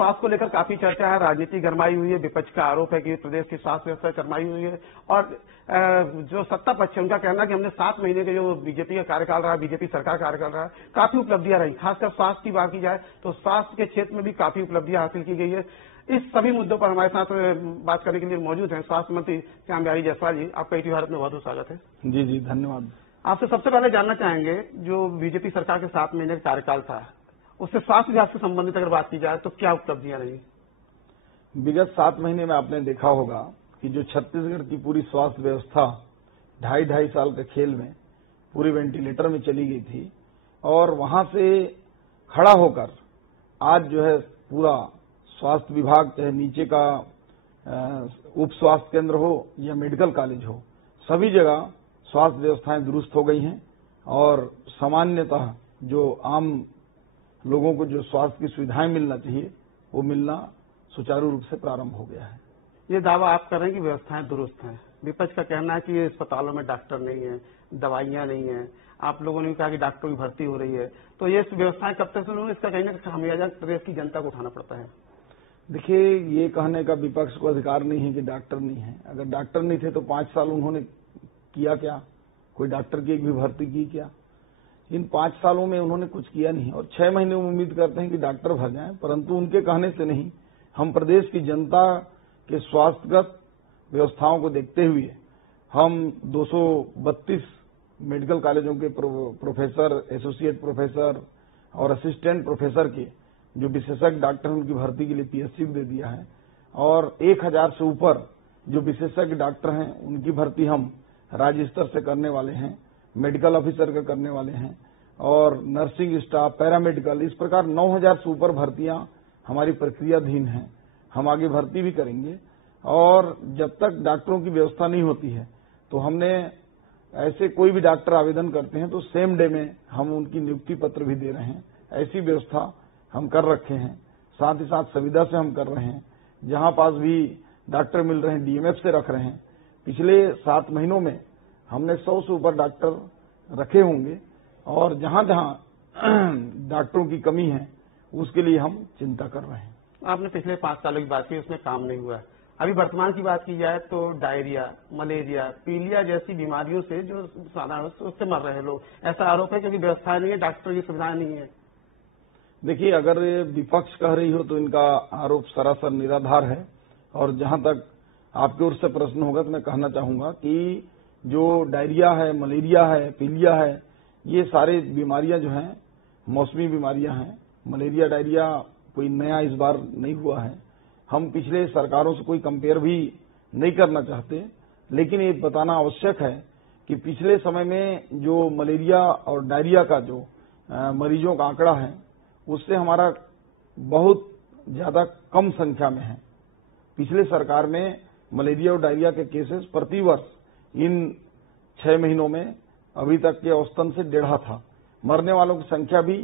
स्वास्थ्य को लेकर काफी चर्चा है, राजनीति गरमाई हुई है, विपक्ष का आरोप है कि प्रदेश की स्वास्थ्य व्यवस्था गरमाई हुई है और जो सत्ता पक्ष है उनका कहना है कि हमने 7 महीने के जो बीजेपी का कार्यकाल रहा, बीजेपी सरकार कार्यकाल रहा, काफी उपलब्धियां रही। खासकर स्वास्थ्य की बात की जाए तो स्वास्थ्य के क्षेत्र में भी काफी उपलब्धियां हासिल की गई है। इस सभी मुद्दों पर हमारे साथ बात करने के लिए मौजूद हैं स्वास्थ्य मंत्री श्याम बिहारी जायसवाल जी। आपका ईटी भारत में बहुत बहुत स्वागत है। जी जी, धन्यवाद। आपसे सबसे पहले जानना चाहेंगे, जो बीजेपी सरकार के 7 महीने का कार्यकाल था उससे स्वास्थ्य विभाग से संबंधित अगर बात की जाए तो क्या उपलब्धियां रही? विगत 7 महीने में आपने देखा होगा कि जो छत्तीसगढ़ की पूरी स्वास्थ्य व्यवस्था 2.5 साल के खेल में पूरी वेंटिलेटर में चली गई थी और वहां से खड़ा होकर आज जो है पूरा स्वास्थ्य विभाग, चाहे नीचे का उप स्वास्थ्य केंद्र हो या मेडिकल कॉलेज हो, सभी जगह स्वास्थ्य व्यवस्थाएं दुरुस्त हो गई हैं और सामान्यतः जो आम लोगों को जो स्वास्थ्य की सुविधाएं मिलना चाहिए वो मिलना सुचारू रूप से प्रारंभ हो गया है। ये दावा आप कर रहे हैं कि व्यवस्थाएं दुरुस्त हैं। विपक्ष का कहना है कि अस्पतालों में डॉक्टर नहीं है, दवाइयां नहीं है। आप लोगों ने भी कहा कि डॉक्टरों की भर्ती हो रही है, तो ये व्यवस्थाएं कब तक शुरू होंगी? इसका कहीं ना कहीं खामियाजा प्रदेश की जनता को उठाना पड़ता है। देखिए, ये कहने का विपक्ष को अधिकार नहीं है कि डॉक्टर नहीं है। अगर डॉक्टर नहीं थे तो 5 साल उन्होंने किया क्या? कोई डॉक्टर की एक भी भर्ती की क्या? इन 5 सालों में उन्होंने कुछ किया नहीं और 6 महीने में उम्मीद करते हैं कि डॉक्टर भर जाएं, परंतु उनके कहने से नहीं। हम प्रदेश की जनता के स्वास्थ्यगत व्यवस्थाओं को देखते हुए हम 232 मेडिकल कॉलेजों के प्रोफेसर, एसोसिएट प्रोफेसर और असिस्टेंट प्रोफेसर के जो विशेषज्ञ डॉक्टर उनकी भर्ती के लिए पीएससी दे दिया है और 1000 से ऊपर जो विशेषज्ञ डॉक्टर हैं उनकी भर्ती हम राज्य स्तर से करने वाले हैं, मेडिकल ऑफिसर का करने वाले हैं और नर्सिंग स्टाफ, पैरामेडिकल, इस प्रकार 9000 से ऊपर भर्तियां हमारी प्रक्रियाधीन हैं। हम आगे भर्ती भी करेंगे और जब तक डॉक्टरों की व्यवस्था नहीं होती है तो हमने ऐसे कोई भी डॉक्टर आवेदन करते हैं तो सेम डे में हम उनकी नियुक्ति पत्र भी दे रहे हैं। ऐसी व्यवस्था हम कर रखे हैं। साथ ही साथ संविदा से हम कर रहे हैं। जहां पास भी डॉक्टर मिल रहे हैं डीएमएफ से रख रहे हैं। पिछले 7 महीनों में हमने 100 से ऊपर डॉक्टर रखे होंगे और जहां जहां डॉक्टरों की कमी है उसके लिए हम चिंता कर रहे हैं। आपने पिछले 5 सालों की बात की, उसमें काम नहीं हुआ। अभी वर्तमान की बात की जाए तो डायरिया, मलेरिया, पीलिया जैसी बीमारियों से जो साधारण उससे मर रहे हैं लोग, ऐसा आरोप है कि व्यवस्था नहीं है, डॉक्टर की सुविधा नहीं है। देखिए, अगर विपक्ष कह रही हो तो इनका आरोप सरासर निराधार है और जहां तक आपकी ओर से प्रश्न होगा तो मैं कहना चाहूंगा कि जो डायरिया है, मलेरिया है, पीलिया है, ये सारे बीमारियां जो हैं मौसमी बीमारियां हैं। मलेरिया, डायरिया कोई नया इस बार नहीं हुआ है। हम पिछले सरकारों से कोई कंपेयर भी नहीं करना चाहते, लेकिन ये बताना आवश्यक है कि पिछले समय में जो मलेरिया और डायरिया का जो मरीजों का आंकड़ा है उससे हमारा बहुत ज्यादा कम संख्या में है। पिछले सरकार में मलेरिया और डायरिया के केसेस प्रति वर्ष इन 6 महीनों में अभी तक के औसतन से 1.5 था। मरने वालों की संख्या भी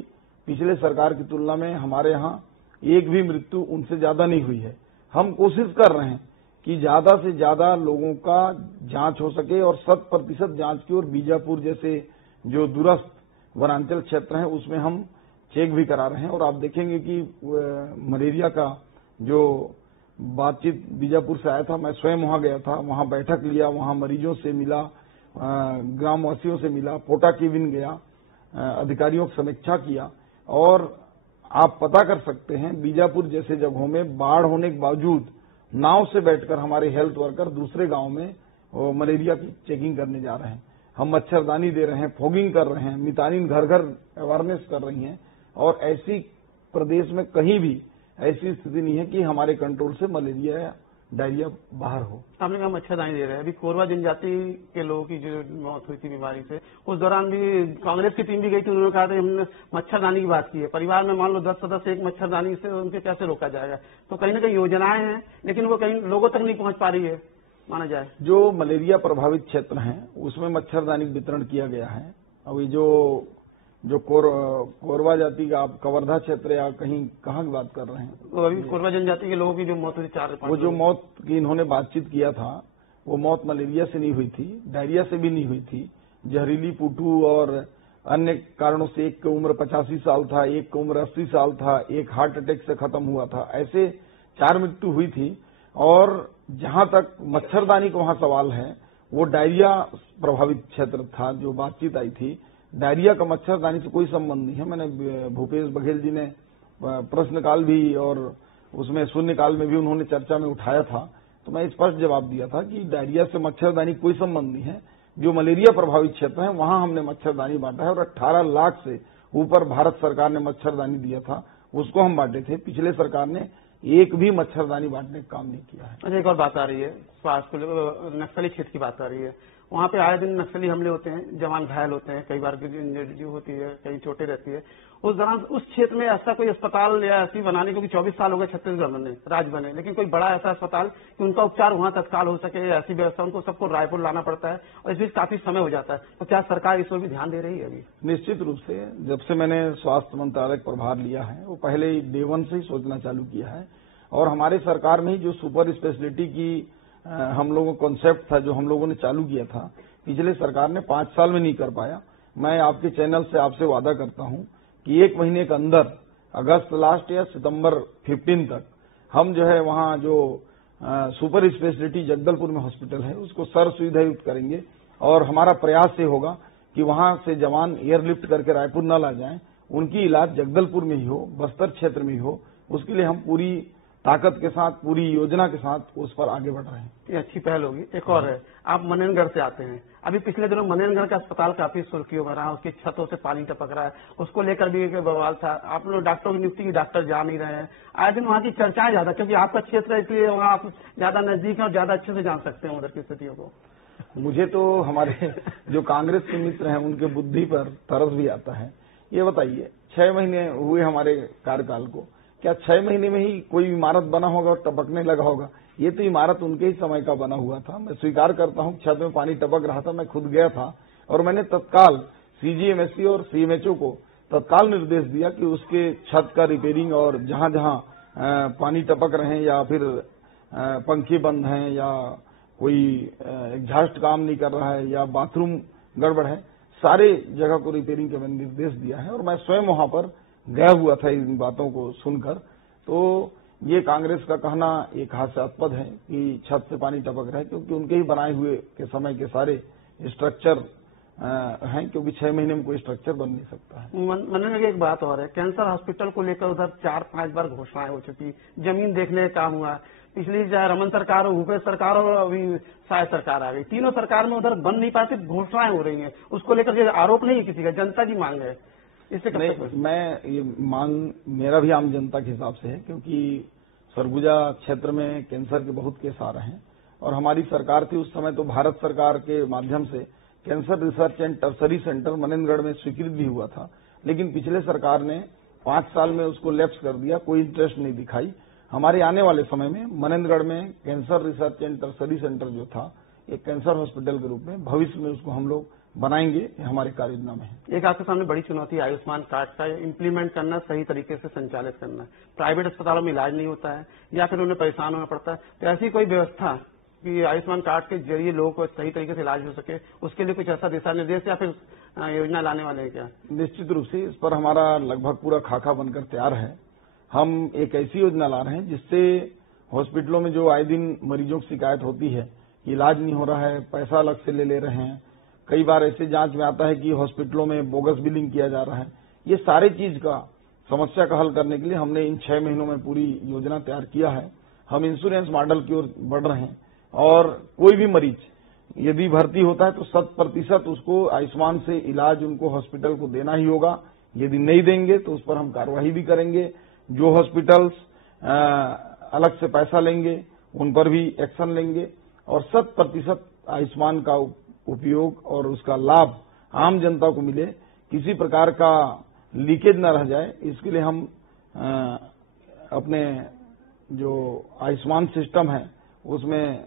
पिछले सरकार की तुलना में हमारे यहाँ एक भी मृत्यु उनसे ज्यादा नहीं हुई है। हम कोशिश कर रहे हैं कि ज्यादा से ज्यादा लोगों का जांच हो सके और 100% जांच की और बीजापुर जैसे जो दूरस्थ वनांचल क्षेत्र हैं उसमें हम चेक भी करा रहे हैं। और आप देखेंगे कि मलेरिया का जो बातचीत बीजापुर से आया था, मैं स्वयं वहां गया था, वहां बैठक लिया, वहां मरीजों से मिला, ग्रामवासियों से मिला, पोटा केबिन गया, अधिकारियों की समीक्षा किया और आप पता कर सकते हैं बीजापुर जैसे जगहों में बाढ़ होने के बावजूद नाव से बैठकर हमारे हेल्थ वर्कर दूसरे गांव में मलेरिया की चेकिंग करने जा रहे हैं। हम मच्छरदानी दे रहे हैं, फॉगिंग कर रहे हैं, मितानिन घर घर अवेयरनेस कर रही हैं और ऐसी प्रदेश में कहीं भी ऐसी स्थिति नहीं है कि हमारे कंट्रोल से मलेरिया या डायरिया बाहर हो। आपने कहा मच्छरदानी दे रहे हैं। अभी कोरवा जनजाति के लोगों की जो मौत हुई थी बीमारी से, उस दौरान भी कांग्रेस की टीम भी गई थी, उन्होंने कहा था हमने मच्छरदानी की बात की है। परिवार में मान लो 10 सदस्य एक मच्छरदानी से उनके कैसे रोका जाएगा? तो कहीं ना कहीं योजनाएं हैं लेकिन वो कहीं लोगों तक नहीं पहुंच पा रही है माना जाए। जो मलेरिया प्रभावित क्षेत्र हैं उसमें मच्छरदानी वितरण किया गया है। अभी जो कोरवा जाति का आप कवर्धा क्षेत्र या कहीं कहाँ की बात कर रहे हैं? तो अभी कोरवा जनजाति के लोगों की जो मौत हुई 4-5, वो जो मौत की इन्होंने बातचीत किया था वो मौत मलेरिया से नहीं हुई थी, डायरिया से भी नहीं हुई थी। जहरीली पुटू और अन्य कारणों से एक की उम्र 85 साल था, एक की उम्र 80 साल था, एक हार्ट अटैक से खत्म हुआ था। ऐसे 4 मृत्यु हुई थी। और जहां तक मच्छरदानी का वहां सवाल है, वो डायरिया प्रभावित क्षेत्र था। जो बातचीत आई थी, डायरिया का मच्छरदानी से कोई संबंध नहीं है। मैंने भूपेश बघेल जी ने प्रश्नकाल भी और उसमें शून्यकाल में भी उन्होंने चर्चा में उठाया था, तो मैं स्पष्ट जवाब दिया था कि डायरिया से मच्छरदानी कोई संबंध नहीं है। जो मलेरिया प्रभावित क्षेत्र है वहां हमने मच्छरदानी बांटा है और 18 लाख से ऊपर भारत सरकार ने मच्छरदानी दिया था, उसको हम बांटे थे। पिछले सरकार ने एक भी मच्छरदानी बांटने का काम नहीं किया है। अच्छा, एक और बात आ रही है, स्वास्थ्य नक्सली क्षेत्र की बात आ रही है। वहाँ पे आए दिन नक्सली हमले होते हैं, जवान घायल होते हैं, कई बार इंजरी होती है, कई चोटें रहती है। उस दौरान उस क्षेत्र में ऐसा कोई अस्पताल या ऐसी बनाने, क्योंकि 24 साल हो गए छत्तीसगढ़ में राज्य बने, लेकिन कोई बड़ा ऐसा अस्पताल कि उनका उपचार वहां तत्काल हो सके, ऐसी व्यवस्था उनको सबको रायपुर लाना पड़ता है और इस बीच काफी समय हो जाता है। तो क्या सरकार इस पर भी ध्यान दे रही है अभी? निश्चित रूप से जब से मैंने स्वास्थ्य मंत्रालय का प्रभार लिया है, वो पहले डे 1 से ही सोचना चालू किया है। और हमारे सरकार में जो सुपर स्पेशलिटी की हम लोगों का कॉन्सेप्ट था, जो हम लोगों ने चालू किया था, पिछले सरकार ने 5 साल में नहीं कर पाया। मैं आपके चैनल से आपसे वादा करता हूं कि 1 महीने के अंदर, अगस्त लास्ट या सितंबर 15 तक, हम जो है वहां जो सुपर स्पेशलिटी जगदलपुर में हॉस्पिटल है उसको सर्व सुविधा युक्त करेंगे। और हमारा प्रयास ये होगा कि वहां से जवान एयरलिफ्ट करके रायपुर न ला जाएं, उनकी इलाज जगदलपुर में ही हो, बस्तर क्षेत्र में ही हो। उसके लिए हम पूरी ताकत के साथ, पूरी योजना के साथ उस पर आगे बढ़ रहे हैं। ये अच्छी पहल होगी। एक और है, आप मनेनगढ़ से आते हैं। अभी पिछले दिनों मनेनगढ़ का अस्पताल काफी सुर्खियों में रहा, उसकी छतों से पानी टपक रहा है, उसको लेकर भी एक बवाल था। आप लोग डॉक्टरों की नियुक्ति की डॉक्टर जा नहीं रहे हैं। आए दिन वहाँ की चर्चाएं ज्यादा, क्योंकि आपका क्षेत्र है, इसलिए वहाँ आप ज्यादा नजदीक है और ज्यादा अच्छे से जान सकते हैं उधर की स्थितियों को। मुझे तो हमारे जो कांग्रेस के मित्र हैं उनके बुद्धि पर तरस भी आता है। ये बताइए, 6 महीने हुए हमारे कार्यकाल को, क्या 6 महीने में ही कोई इमारत बना होगा और टपकने लगा होगा? ये तो इमारत उनके ही समय का बना हुआ था। मैं स्वीकार करता हूं, छत में पानी टपक रहा था, मैं खुद गया था और मैंने तत्काल सीजीएमएससी और सीएमएचओ को तत्काल निर्देश दिया कि उसके छत का रिपेयरिंग, और जहां जहां पानी टपक रहे हैं या फिर पंखे बंद हैं या कोई एग्जॉस्ट काम नहीं कर रहा है या बाथरूम गड़बड़ है, सारे जगह को रिपेयरिंग का मैंने निर्देश दिया है। और मैं स्वयं वहां पर गया हुआ था इन बातों को सुनकर। तो ये कांग्रेस का कहना एक हास्यास्पद है कि छत से पानी टपक रहा है, क्योंकि उनके ही बनाए हुए के समय के सारे स्ट्रक्चर हैं, क्योंकि 6 महीने में कोई स्ट्रक्चर बन नहीं सकता है। मनने की एक बात और है, कैंसर हॉस्पिटल को लेकर उधर 4-5 बार घोषणाएं हो चुकी, जमीन देखने का काम हुआ। पिछली चाहे रमन सरकार हो, भूपेश सरकार हो, अभी शायद सरकार आ गई, तीनों सरकार में उधर बन नहीं पाते, घोषणाएं हो रही हैं। उसको लेकर आरोप नहीं है किसी का, जनता की मांग है। इससे मैं ये मांग मेरा भी आम जनता के हिसाब से है, क्योंकि सरगुजा क्षेत्र में कैंसर के बहुत केस आ रहे हैं और हमारी सरकार थी उस समय, तो भारत सरकार के माध्यम से cancer research and tertiary centre मनेनगढ़ में स्वीकृत भी हुआ था। लेकिन पिछले सरकार ने 5 साल में उसको लैप्स कर दिया, कोई इंटरेस्ट नहीं दिखाई। हमारे आने वाले समय में मनेनगढ़ में cancer research and tertiary centre जो था, एक कैंसर हॉस्पिटल के रूप में भविष्य में उसको हम लोग बनाएंगे, हमारे कार्य योजना में है। एक आपके सामने बड़ी चुनौती आयुष्मान कार्ड का इम्प्लीमेंट करना, सही तरीके से संचालित करना। प्राइवेट अस्पतालों में इलाज नहीं होता है या फिर उन्हें परेशान होना पड़ता है, तो ऐसी कोई व्यवस्था कि आयुष्मान कार्ड के जरिए लोगों को सही तरीके से इलाज हो सके, उसके लिए कुछ ऐसा दिशा निर्देश या फिर योजना लाने वाले हैं क्या? निश्चित रूप से इस पर हमारा लगभग पूरा खाका बनकर तैयार है। हम एक ऐसी योजना ला रहे हैं जिससे हॉस्पिटलों में जो आए दिन मरीजों की शिकायत होती है, इलाज नहीं हो रहा है, पैसा अलग से ले रहे हैं, कई बार ऐसे जांच में आता है कि हॉस्पिटलों में बोगस बिलिंग किया जा रहा है, ये सारे चीज का समस्या का हल करने के लिए हमने इन 6 महीनों में पूरी योजना तैयार किया है। हम इंश्योरेंस मॉडल की ओर बढ़ रहे हैं और कोई भी मरीज यदि भर्ती होता है तो 100% उसको आयुष्मान से इलाज उनको हॉस्पिटल को देना ही होगा। यदि नहीं देंगे तो उस पर हम कार्रवाई भी करेंगे। जो हॉस्पिटल्स अलग से पैसा लेंगे उन पर भी एक्शन लेंगे और 100% आयुष्मान का उपयोग और उसका लाभ आम जनता को मिले, किसी प्रकार का लीकेज न रह जाए, इसके लिए हम अपने जो आयुष्मान सिस्टम है उसमें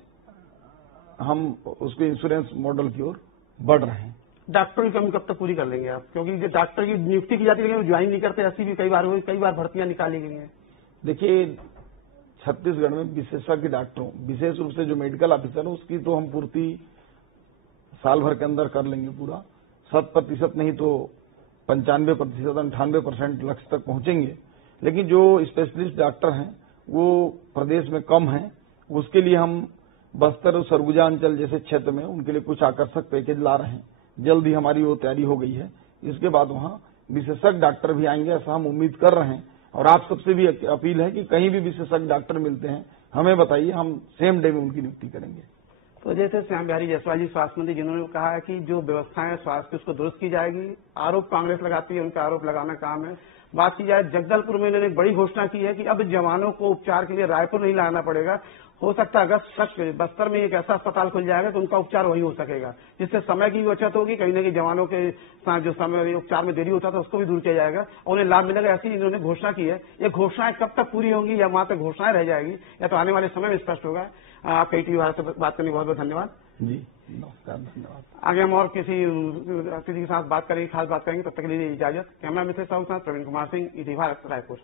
हम उसके इंश्योरेंस मॉडल की ओर बढ़ रहे हैं। डॉक्टर की कमी कब तक पूरी कर लेंगे आप? क्योंकि जो डॉक्टर की नियुक्ति की जाती है लेकिन ज्वाइन नहीं करते, ऐसी भी कई बार भर्तियां निकाली गई हैं। देखिए, छत्तीसगढ़ में विशेषज्ञ डॉक्टरों, विशेष रूप से जो मेडिकल ऑफिसर है, उसकी तो हम पूर्ति साल भर के अंदर कर लेंगे पूरा। 100% नहीं तो 95%, 98% लक्ष्य तक पहुंचेंगे। लेकिन जो स्पेशलिस्ट डॉक्टर हैं वो प्रदेश में कम हैं, उसके लिए हम बस्तर और सरगुजा अंचल जैसे क्षेत्र में उनके लिए कुछ आकर्षक पैकेज ला रहे हैं। जल्द ही हमारी वो तैयारी हो गई है। इसके बाद वहां विशेषज्ञ डॉक्टर भी आएंगे, ऐसा हम उम्मीद कर रहे हैं। और आप सबसे भी अपील है कि कहीं भी विशेषज्ञ डॉक्टर मिलते हैं हमें बताइए, हम सेम डे में उनकी नियुक्ति करेंगे। तो जैसे श्याम बिहारी जायसवाल जी स्वास्थ्य मंत्री, जिन्होंने कहा है कि जो व्यवस्थाएं स्वास्थ्य उसको दुरुस्त की जाएगी। आरोप कांग्रेस लगाती है, उनका आरोप लगाना काम है। बात की जाए जगदलपुर में इन्होंने बड़ी घोषणा की है कि अब जवानों को उपचार के लिए रायपुर नहीं लाना पड़ेगा। हो सकता है अगस्त तक बस्तर में एक ऐसा अस्पताल खुल जाएगा तो उनका उपचार वहीं हो सकेगा, जिससे समय की भी बचत होगी। कहीं न कहीं जवानों के साथ जो समय उपचार में देरी होता था उसको भी दूर किया जाएगा और उन्हें लाभ मिलेगा, ऐसी इन्होंने घोषणा की है। ये घोषणाएं कब तक पूरी होंगी या वहां तक घोषणाएं रह जाएगी, या तो आने वाले समय में स्पष्ट होगा। आप कई टीवी भारत से बात करने बहुत बहुत धन्यवाद जी, नमस्कार, धन्यवाद। आगे हम और किसी के साथ बात करेंगे, खास बात करेंगे। तब तक के लिए इजाजत। कैमरा मित्र साहू के साथ प्रवीण कुमार सिंह, ईटीवी भारत, रायपुर।